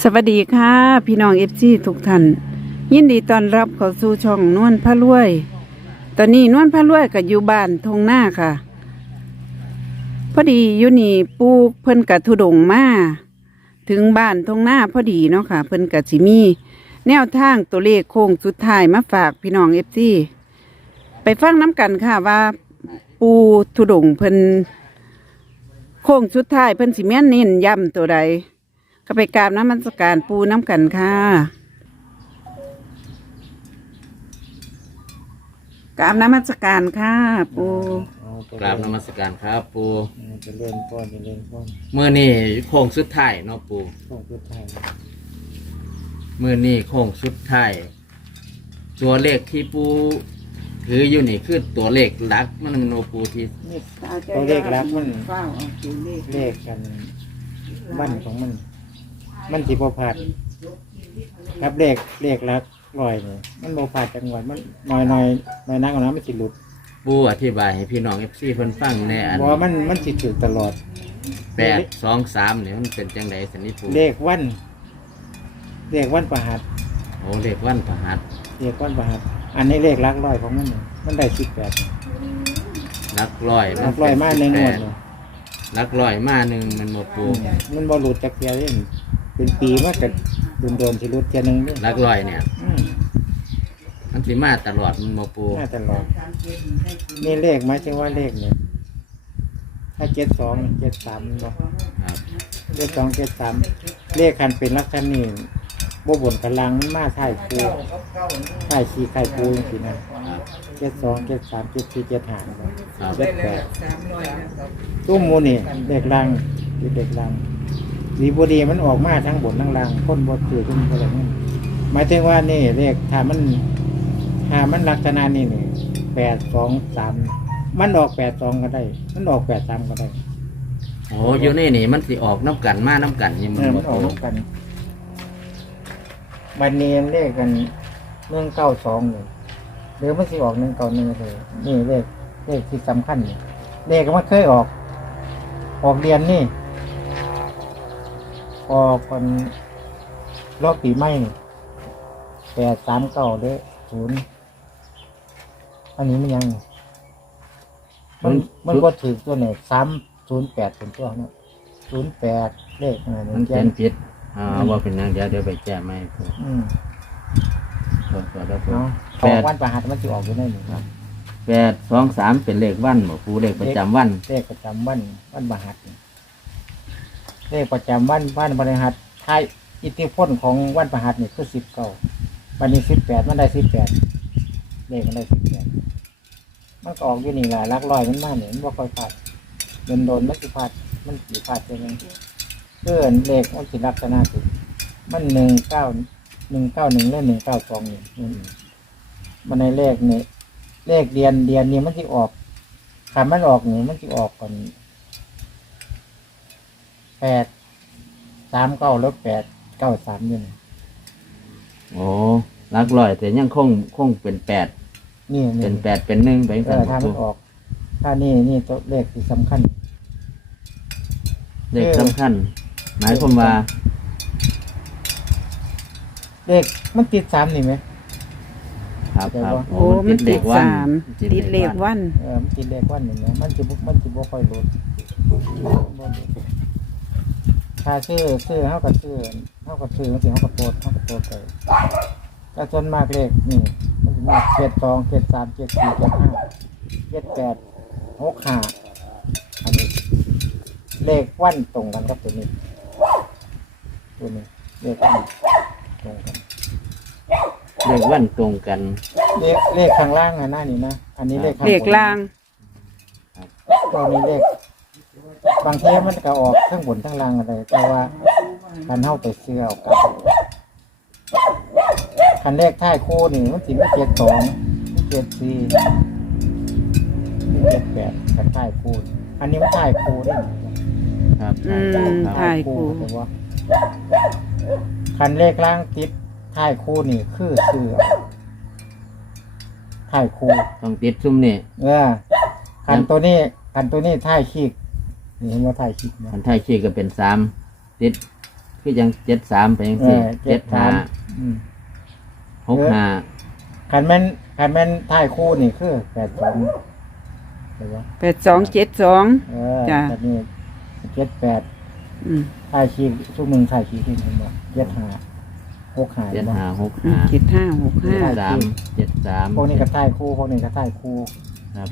สวัสดีค่ะ พี่น้องเอฟซีทุกท่านยินดีต้อนรับเข้าสู่ช่องนวลพระรวย ตอนนี้นวลพระรวยก็อยู่บ้านทงหน้าค่ะ พอดีอยู่นี่ปูเพิ่นกะทุดงมาถึงบ้านทงหน้าพอดีเนาะค่ะ เพิ่นกะสิมี แนวทางตัวเลขโค้งสุดท้ายมาฝากพี่น้องเอฟซีไปฟังน้ำกันค่ะว่า ปูทุดงเพิ่นโค้งสุดท้ายเพิ่นสิแม่นเน้นย้ำตัวใด ก็ไปกราบน้ำมันสการปูน้ำกันค่ะกราบน้ำมันสการค่ะปูกราบนมัสการครับ ปูจะเล่นก้อนจะเล่นก้อนเมื่อนี่โค้งสุดท้ายเนาะปูก้อนสุดท้ายเมื่อนี่โค้งสุดท้ายตัวเลขที่ปูถืออยู่นี่คือตัวเลขหลักมันเป็นโอปูที่ตัวเลขรักมันเลขกันบ้านของมัน มันสิบพลาดครับเลขเลขรักลอยเนี่ยมันโบพลาดจังหวัดมันน้อยน้อยน้อยนักกว่านั้นมันสิหลุดปูอธิบายให้พี่น้องเอฟซีเพิ่นฟังในอันเพราะว่ามันมันสิถือตลอด แปดสองสามเนี่ยมันเป็นจังไดสนิทปูเลขวันเลขวันประหัสโอ้เลขวันพระหัสเลขวันประหัสอันนี้เลขรักลอยของมันเนี่ยมันได้สิบแปดหลักร้อยรักลอยมาในงวดเนี่ยหลักร้อยมาหนึ่งมันโมปูมันบอหลุดจากเทียเล่น เป็นปีมากกับโดนโดนๆที่หลุดเทียหนึงเนี่ยหลักร้อยเนี่ย อืมมันสิมาตลอดมันโมปูน่าตลอดนี่เลขหมายถึงว่าเลขเนี่ยถ้าเจ็ดสองเจ็ดสามบ่ครับเลขสองเจ็ดสามเลขคันเป็นลักษณะนี้บ่บนพลังมาถ่ายคูถ่ายสีไข่ปูจริงๆนะครับเจ็ดสองเจ็ดสามเจ็ดสี่เจ็ดห้าบ่ครับเจ็ดแปดตุ้มหมูนี่เลขลังคือเลขลัง ดีบดีมันออกมาทั้งบนทั้งล่างคนบดถือขึ้นอะไรนั่นหมายถึงว่านี่เลขถ้ามันถ้ามันลักษณะนี้นี่แปดสองสามมันออกแปดสองก็ได้ มันออกแปดสามก็ได้โอ้อยู่นี่นี่มันสิออกน้ำกันมาน้ำกันนี่มัเอนอโมมันออกปูร่วมกันวันนี้เลขกันหนึ่งเก้าสองเลยหรือมันสิออกหนึ่งเก้าหนึ่งเลยนี่เลขเลขที่สำคัญนี่เลขมันเคยออก ออกเรียนนี่ ออกคนรอบปีใหม่แปดสามเก้าเด้ศูนย์อันนี้มันยัง มันมันก็ถือตัวไหนสามศูนย์แปดเป็นตัวเนาะศูนย์แปดเลขอะไรมันแจ้เป็งนผิดอ่าว่าเป็นนางเดี๋ยวเดี๋ยวไปแจ้ไม่ปูอืมตัวตัวแล้วปูเนาะแปออกดวันประหัสมันจะออกอยู่ในหนึ่งครับแปดสองสามเป็นเลขวันบ่ปูเลขประจำวันเลขประจำวันวันประหัสนี่ เลขประจำวันวันประหัสทายอิทธิพลของวันประหัสนี่คือสิบเก้าวันนี้สิบแปดมันได้สิบแปดเลขมันได้สิบแปดมันก็ออกอยู่นี่แหละลักลอยมันมากเนี่ยมันบ่ค่อยพลาดโดนโดนมันสิพลาดมันสิพลาดใช่ไหมเพื่อนเลขมันสิลักษณะคือมันหนึ่งเก้าหนึ่งเก้าหนึ่งและหนึ่งเก้าสองนี่อืมมันในเลขนี่เลขเดียนเดียนนี่มันสิออกคำมันออกนี่มันสิออกก่อน แปดสามเก้าแล้วแปดเก้าสามนี่นะโอ้หลักร้อยแต่ยังคงคงเป็นแปดนี่นี่เป็นแปดเป็นหนึ่งไปเอกันอถ้ามันออกถ้านี่นี่ตัวเลขที่สำคัญ เลขสำคัญ หมายความว่าเลขมันติดสามนี่ไหม ครับครับโอ้มันติดสามติดเลขวัน เออมันติดเลขวันนี่ไหมมันจะมันจะบ่ค่อยลดบ่ลด ถ้าซื้อซื้อเท่ากับซื้อเท่ากับซื้อมันสิเท่ากับโปรดเท่ากับโปรดไปก็ส่วนมากเลขนี่มันจะมีเจ็ดสองเจ็ดสามเจ็ดสี่เจ็ดห้าเจ็ดแปดหกห้าอันนี้เลขวันตรงกันกับตัวนี้ตัวนี้เลขวันตรงกันเลขวันตรงกัน เลขเลขข้างล่างอะหน้านี่นะอันนี้เลขข้างบนเลขล่าง ตัวนี้เลข บางทีมันก็ออกทั้งบนทั้งล่างอะไรแต่ว่าคันเท่าไปเสื้อเอากลับคันเลขท้ายคู่นี่มันสิมีเจ็ดสองมีเจ็ดสี่มีเจ็ดแปดคันท้ายคู่อันนี้มันท้ายคู่ได้ไหมครับอืมครับถ่ายครูแต่ว่าคันเลขล่างติดท้ายคู่นี่คือเสื้อท้ายคู่ต้องติดซุ่มนี่เออคันตัวนี้คันตัวนี้ท้ายขีกนี่ เห็นว่าท้ายขีกนะ คันไทยชีก็เป็นสามติดคือยังเจ็ดสามไปยังเอสี่อเจ็ดห้าอืม หกห้าคันแม่นคันแม่นท้ายคู่นี่คือแปดสองเห็นปะแปดสองเจ็ดสอง เออจ้ะแบบนี้เจ็ดแปดอืมท้ายชีทุกหนึ่งท้ายชีที่เห็นบ่เจ็ดห้าหกห้าเจ็ดบ่ ห้าหกอืมห้าเจ็ดห้าหกห้า เจ็ดสามเจ็ดสามพวกนี้ก็ท้ายคู่พวกนี้ก็ท้ายคู่ครับ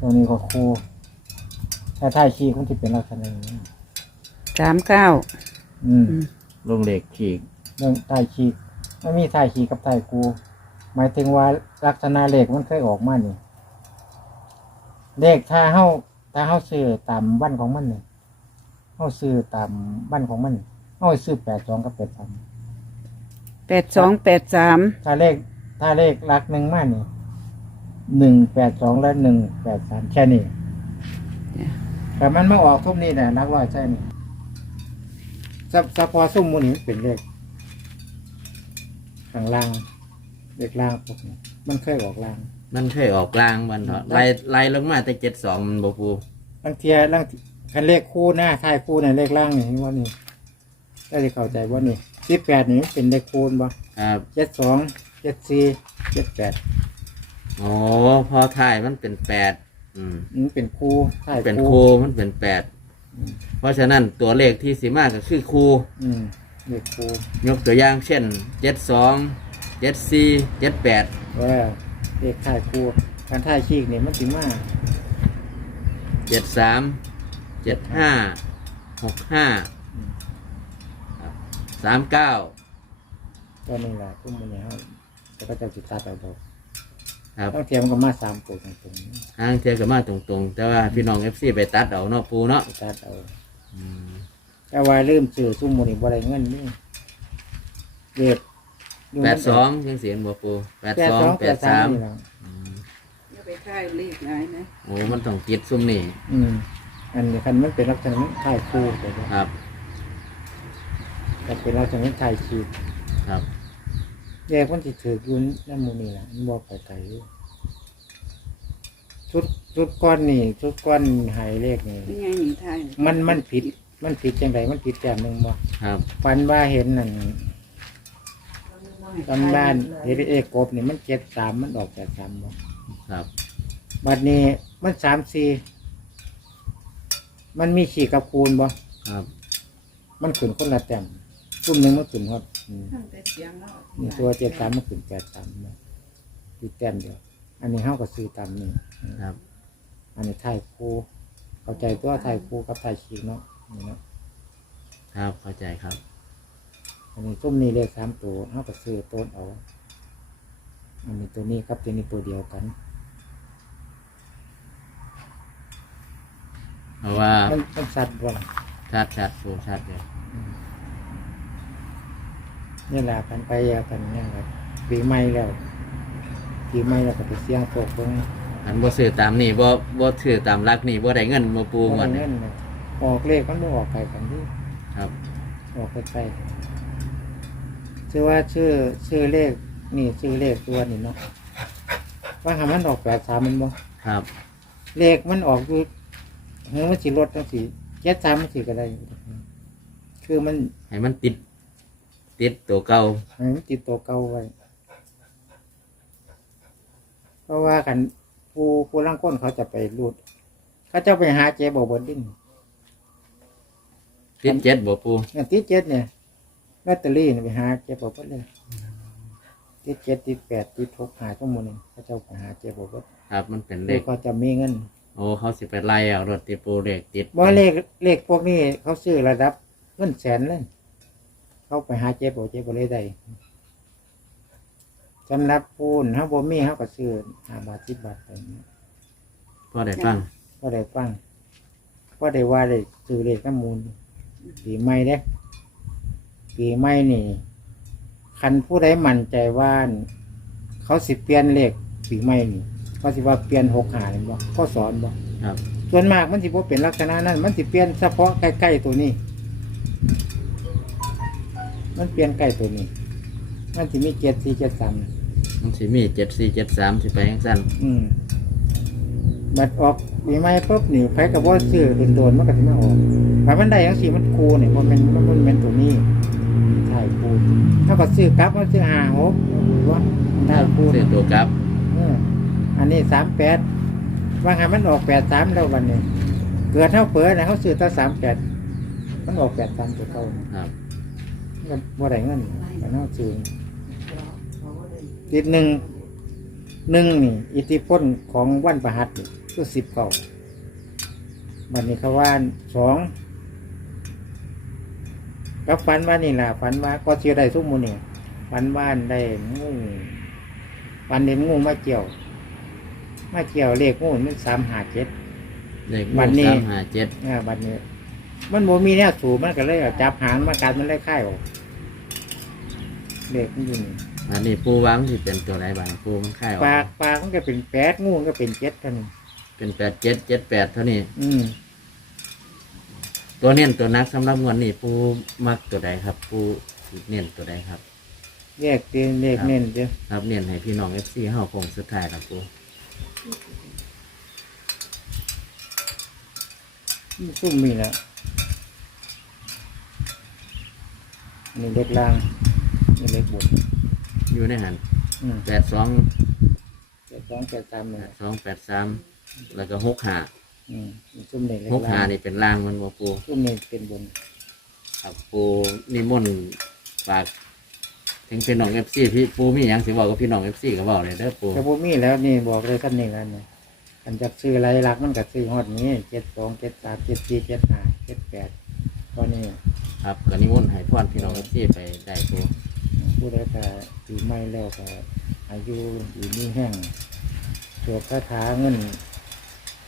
ตรงนี้ก็คู่ ถ้าท้ายชีมันจะเป็นลักษณะนี้สามเก้าอืมอืมลงเหล็กขีดเรื่องท้ายชีมันมีท้ายชีกับท้ายคู่หมายถึงว่าลักษณะเลขมันเคยออกมานี่เลขถ้าเฮาถ้าเฮาซื้อตามวันของมันนี่เฮาซื้อตามวันของมันเฮาซื้อแปดสองกับแปดสามแปดสองแปดสามถ้าเลขถ้าเลขหลักหนึ่งมานี่หนึ่งแปดสองและหนึ่งแปดสามแค่นี้ แต่มันมาออกทุกนี้แหละนักร้อยใช่นี่ซับซับพอซุ่มหมูนี่มันเป็นเลขข้างล่างเลขล่างพวกนี้มันเคยออกล่าง มันเคยออกกลางวันเถอะไล่ไล่ลงมาแต่เจ็ดสองมันบปูบางเทียล่างคันเลขคู่หน้าท้ายคู่ในเลขล่างนี่เห็นว่านี่ได้เข้าใจว่านี่สิบแปดนี่มันเป็นเลขคูณบ่ครับเจ็ดสองเจ็ดสี่เจ็ดแปดโอ้พอถ่ายมันเป็นแปด อืมมันเป็นคู่ท้ายเป็นคู่คูมันเป็นแปดเพราะฉะนั้นตัวเลขที่สีมากก็คือคูอืมเลขคู่ยกตัวอย่างเช่นเจ็ดสองเจ็ดสี่เจ็ดแปดว่าเลขท้ายคู่การท้ายชีกนี่มันถึงมาเจ็ดสามเจ็ดห้าหกห้าสามเก้าก็นี่แหละทุ่มมันเนี่ยเขาแต่ก็จะจิตตัดเอาดอก ครับต้องเทียมมันก็มาสามตัวตรงๆนี้ทางเทียกับมาตรงๆ แต่ว่าพี่น้องเอฟซีไปตัดเอาเนาะปูเนาะจิตตัดเอาอืมแต่ว่าลืมซื้อซุ่มมันนี่บ่ได้เงินนี่เลขยู่แปดสองยังเสียงบ่ปูแปดแปดสองสองแปแปดดสาสามมนี่ล่ะอืมไปค่ายเลขไหนนะโอ้มันต้องกิดซุ่มนี่อืมอันนี้คันมันเป็นลักษณะมันท้ายคู่แต่ว่าครับ แต่เป็นลักษณะมันท้ายชีกครับ แยกมันสิถืออยุ่นน้ำมูนี่ล่ะมันบอกไปไกลอยู่ชุดชุดก้อนนี่ชุดก้อนหายเลขนี่นี่ไงหนีไทยมันมันผิด มันผิดจังไดมันผิดแต้มหนึ่งบ่ครับฟันว่าเห็นนั่นตำบ้านเฮดเอกบนี่มันเจ็ดสามมันออกแปดสามบ่ครับบัดนี้มันสามสี่มันมีขีดกับคูณบ่ครับ มันขึ้นคนละแต้มกลุ่มหนึ่งมันขึ้น ครับอืมนี่ตัวเจ็ดสามมันขึ้นแปดสามบ่อีกแต้มเดียวอันนี้เฮาก็ซื้อตามนี่ครับ อันนี้ถ่ายคู่เข้าใจตัวถ่ายคู่กับถ่ายขีดเนาะนี่เนาะครับเข้าใจครับ อันนี้ส้มนี่เลขสามตัวเฮาก็ซื้อต้นเอาอันนี้ตัวนี้กับตัวนี้ตัวเดียวกัน เพราะว่ามันมันสัตว์บ่ล่ะชัดชัดปูชัดเลย นี่แหละกันไปเอากันเนี่ยครับปีใหม่แล้วปีใหม่แล้วก็ไปเสี่ยงโชคเบิ่งอันบ่ซื้อตามนี่บ่บ่ซื้อตามรักนี่บ่ได้เงินบ่ปูหมบ่ดได้นี่เงินเลยออกเลขมันบ่ออกไกลกันดิครับออกไกลๆชื่อว่าชื่อชื่อเลขนี่ชื่อเลขตัวนี่เนาะว่าหามันออกแปดสามมันบ่ครับ เลขมันออกอยู่เฮ้ยมันสิลดจังสิเจ็ดสามมันสิก็ได้คือมันให้มันติด ติดตัวเก่าให้มันติดตัวเก่าไว้เพราะว่ากันผู้ผู้ล่างก้นเขาจะไปรูด เขาจะไปหาเจ๊บอบดิ้นติดเจ็ดบ่ปูเงินติดเจ็ดเนี่ยลอตเตอรี่เนี่ยไปหาเจ๊บอบดเลยติดเจ็ดติดแปดติดหกหาชั่วโมงหนึงเขาจะไปหาเจ๊บอบดครับ มันเป็นเลเลขขก็จะมีเงินโอ้เขาสิไปไล่เอารถติปูเลขติดว่าเลขเลขพวกนี้เขาซื้อระดับเงินแสนเลย เขาไปหาเจ๊บอบเจ๊บอเลยได้สำหรับปูนถ้าบ่มีเขาก็ซื้อห้าบาทสิบบาทไปอย่างเงี้ยพ่อได้ฟังก็ได้ฟังก็ได้ว่าได้ซื้อเลขน้ำมูลปีใหม่เด้ปีใหม่นี่คันผู้ใดมั่นใจว่าเขาสิเปลี่ยนเลขปีใหม่นี่เขาสิว่าเปลี่ยนหกหาเลยบ่ก็สอนบ่ครับ ส่วนมากมันสิบ่เป็นลักษณะนั้น มันสิเปลี่ยนเฉพาะใกล้ๆตัวนี้ มันเปลี่ยนใกล้ตัวนี้ มันสิมีเจ็ดสี่เจ็ดสามมันสิมีเจ็ดสี่เจ็ดสามสิไปยังสั้นอืมบัดออกปีใหม่ปุ๊บนี่ไผกับว่าซื้อโดนๆมันก็สิมาออกถ้ามันได้จังซี่มันคูนี่มันเป็นมันมันเป็นตัวนี้ใช่คูถ้าก็ซื้อกลับมันซื้อห้าหกว่าได้คูซื้อตัวกลับเอออันนี้สามแปดว่าไงมันออกแปดสามแล้ววันนี้ เกิดเท่าเปิดนะเขาซื้อตั้งสามแปดมันออกแปดสามตัวเก่าครับ มันก็บ่ได้เงินแต่น่าซื้อติดหนึ่งหนึ่งนี่ อิทธิพลของวันประหัสนี่คือสิบเก่าวันนี้เขาว่าสองก็ฝันว่านี่แหละฝันว่าก็เชื่อได้ทุกมูนี่ฝันว่าได้งูฝันเห็นงูมาเกี่ยว มาเกี่ยวเลขงูมันสามหาเจ็ดเลขวันนี้สามห้าเจ็ดอ่าบัดนี้ มันโมมีเนี่ยสูบมันก็เลยเอาจับหางมากัดมันเลยค่ายออกเลขมันอยู่นี่อันนี้ปูวางที่เป็นตัวไหนบ้างปูมันค่ายออกปากปากมันก็เป็นแปดงูมันก็เป็นเจ็ดเท่านั้นเป็นแปดเจ็ดเจ็ดแปดเท่านี้ อืมตัวเน้นตัวนักสำหรับงวันนี้ปูมักตัวใดครับ ปูเน้นตัวใดครับ แยกเตียนเลขเน้นเดียวครับเน้นให้พี่น้องเอฟซีเฮาคงสุดท้ายครับปูซุ่มมีแล้ว นี่เล็กลางนี่เล็กบุญอยู่ในหันอืมแปดสองเจ็ดสองเจ็ดสามแปเนี่ยดสองแปดสามแล้วก็หกหาอืมซุ่มนี่เล็กหกหาลางนี่เป็นล่างมันบ่ปูซุ่มนี่เป็นบุญครับปูนิมนต์ฝากถึงพี่น้องเอฟซีพี่ปูมีหยังสิบอกกับพี่น้องเอฟซีก็บอกเลยเด้อปูแต่บุมีแล้วนี่บอกเลยกันนี่กันเนี่ยกันจะซื้ออะไรหลักมันก็ซื้อฮอดนี้เจ็ดสองเจ็ดสามเจ็ดสี่เจ็ดห้าเจ็ดแปดตอนนี้ ครับก็นิมนต์ให้พรพี่น้องเอฟซีไปได้ปูผู้ใดก็ปีใหม่แล้วก็อายุอยู่นี่แห้งตัวคาถาเงิน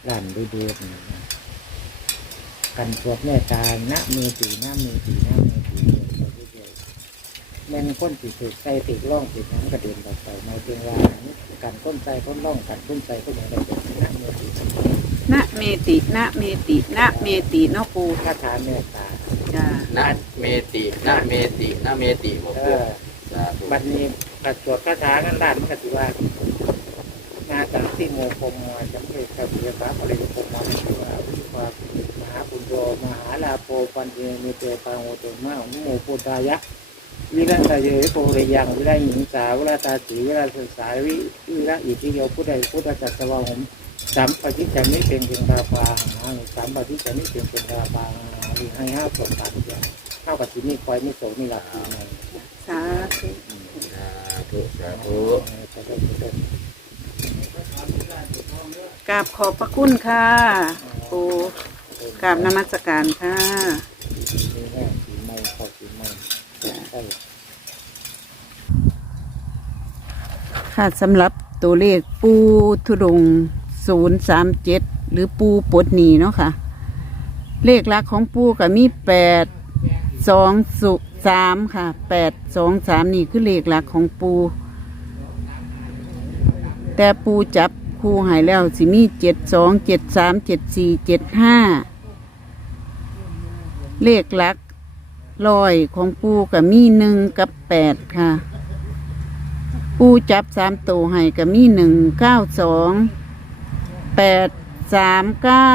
ล้านดูดูนี่นะกันพวกแม่ตาณมือตีน้ำมือตีน้ำมือตีเดียวเดียวแม่นก้นติดถือใส่ติดร่องติดน้ำกระเด็นออกไปหมายถึงว่ากันก้นใส่ก้นร่องกันก้นใส่ก้นอย่างไรเป็นน้ำมือตีนะเมตินะเมตินะเมติเนาะปูคาถาแม่ตาจ้า นะเมตินะเมตินะเมติบ่เอปูอสาธุบัดนี้กัดสวดคาถากันด้านมันก็ถือว่านาจังสิโมพมมาจำเป็นกับเรือพระปริยพมมาถือว่าวิภามหาปุญโยมหาลาโพปันเยมิเตปังโอเตมาอุโมโพธายะวิรัตเยโพเรยังวิรัยหิงสาวิรัตาสีวิรัตศึกษาวิวิรัอิทิโยพุทธพุทธจักรวาหมสามปฏิจจามิเป็นเพียงราปาหาสามปฏิจจามิเป็นเพียงราปาหาให้ห้าสมบัติเดียวเข้ากับที่นี่คอยนี่โสนี่หลับที่ไหนสาธุสาธุสาธุกราบขอบพระคุณค่ะปูกราบนมัสการค่ะข้าสีไม้ใช่ค่ะสำหรับตัวเลขปูทุดงศูนย์สามเจ็ดหรือปูปดหนีเนาะค่ะ เลขหลักของปูก็มีแปดสองสุสามค่ะแปดสองสามนี่คือเลขหลักของปู แต่ปูจับคู่หายแล้วสิมีเจ็ดสองเจ็ดสามเจ็ดสี่เจ็ดห้าเลขหลักลอยของปูกับมีหนึ่งกับแปดค่ะ ปูจับสามตัวให้ก็มีหนึ่งเก้าสองแปดสามเก้า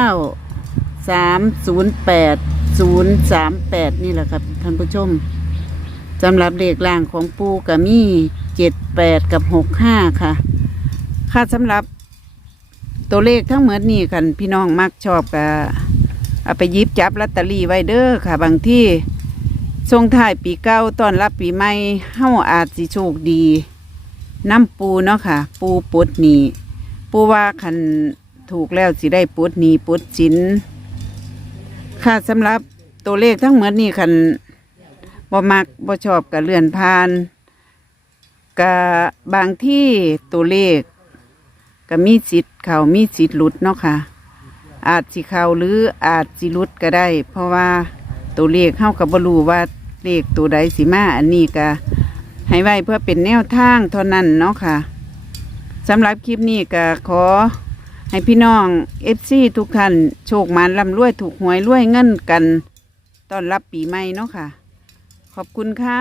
สามศูนย์แปดศูนย์สามแปดนี่แหละครับท่านผู้ชมสำหรับเลขล่างของปูก็มีเจ็ดแปดกับหกห้าค่ะ ค่ะสำหรับตัวเลขทั้งหมดนี่กันพี่น้องมักชอบก็เอาไปยิบจับลอตเตอรี่ไว้เด้อค่ะ บางที่ส่งท้ายปีเก่าตอนรับปีใหม่เฮาอาจสิโชคดี น้ำปูเนาะค่ะ ปูปลดหนีปูว่าคันถูกแล้วสิได้ปลดหนีปลดสิน ค่ะสำหรับตัวเลขทั้งหมดนี่คันบ่มักบ่ชอบกับเลื่อนผ่านกับบางที่ตัวเลขก็มีสิทธิ์เขามีสิทธิ์หลุดเนาะค่ะ อาจสิเขาหรืออาจสิหลุดก็ได้ เพราะว่าตัวเลขเข้ากับบรูว่าเลขตัวใดสิมาอันนี้ก็ให้ไว้เพื่อเป็นแนวทางเท่านั้นเนาะค่ะสำหรับคลิปนี้ก็ขอ ให้พี่น้องเอฟซีทุกท่านโชคมานร่ำรวยถูกหวยรวยเงินกันต้อนรับปีใหม่เนาะค่ะ ขอบคุณค่ะ